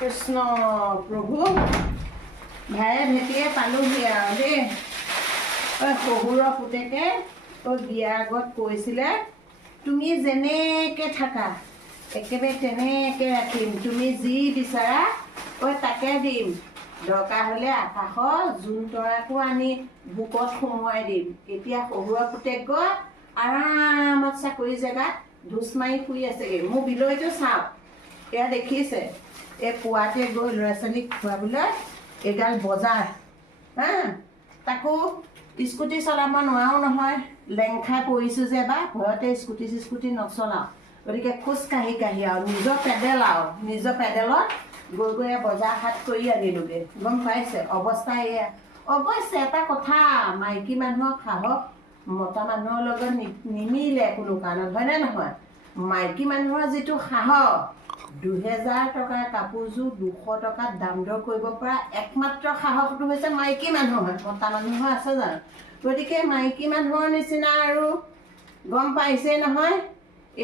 কৃষ্ণ প্ৰভু ভায়ে ভেটিয়ে পালোহি আৰু দেই। শহুৰৰ পুতেকে বিয়াৰ আগত কৈছিলে তুমি যেনেকৈ থাকা একেবাৰে তেনেকৈ ৰাখিম, তুমি যি বিচাৰা তাকে দিম, দৰকাৰ হ'লে আকাশৰ জোন তৰাকো আনি বুকত সোমোৱাই দিম। এতিয়া শহুৰৰ পুতেক গৈ আৰামত চাকৰি জেগাত ধুচ মাৰি শুই আছেগৈ। মোৰ বিলৈটো চাওক, এয়া দেখিছে এই পুৱাতে গৈ ল'ৰা ছোৱালীক খুৱাবলৈ এডাল বজাৰ হা, তাকো স্কুটি চলাব নোৱাৰো নহয়, লেংখাই পৰিছোঁ যে বা ঘৰতে স্কুটি নচলাওঁ, গতিকে খোজ কাঢ়ি আৰু নিজৰ পেডেলত গৈ গৈ বজাৰ হাট কৰি আনিলোগৈ। গম পাইছে অৱস্থা এয়া। অৱশ্যে এটা কথা, মাইকী মানুহৰ সাহস মতা মানুহৰ লগত নিমিলে কোনো কাৰণত, হয়নে নহয়? মাইকী মানুহৰ যিটো সাহস, 2000 টকাৰ কাপোৰযোৰ 200 টকাত দাম দৰ কৰিব পৰা একমাত্ৰ সাহসটো হৈছে মাইকী মানুহৰ। মতা মানুহৰ আছে জানো? গতিকে মাইকী মানুহৰ নিচিনা আৰু গম পাইছে নহয়,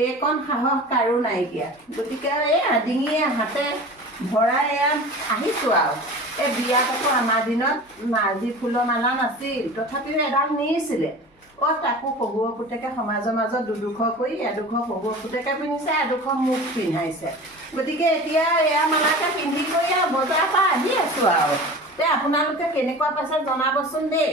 এইকণ সাহস কাৰো নাইকিয়া। গতিকে এই ডিঙিয়ে হাতে ভৰাই এয়া আহিছোঁ আৰু। এই বিয়াত আকৌ আমাৰ দিনত নাৰ্জী ফুলৰ মালা নাছিল, তথাপিও এডাল নিছিলে। তাকো শহুৰৰ পুতেকে সমাজৰ মাজত দুডোখৰ কৰি এডোখৰ শহুৰৰ পুতেকে পিন্ধিছে, এডোখৰ মোক পিন্ধাইছে। গতিকে এতিয়া এয়া মালাকে পিন্ধি কৰি আৰু বজাৰৰ পৰা আহি আছোঁ আৰু। আপোনালোকে কেনেকুৱা পাইছে জনাবচোন দেই।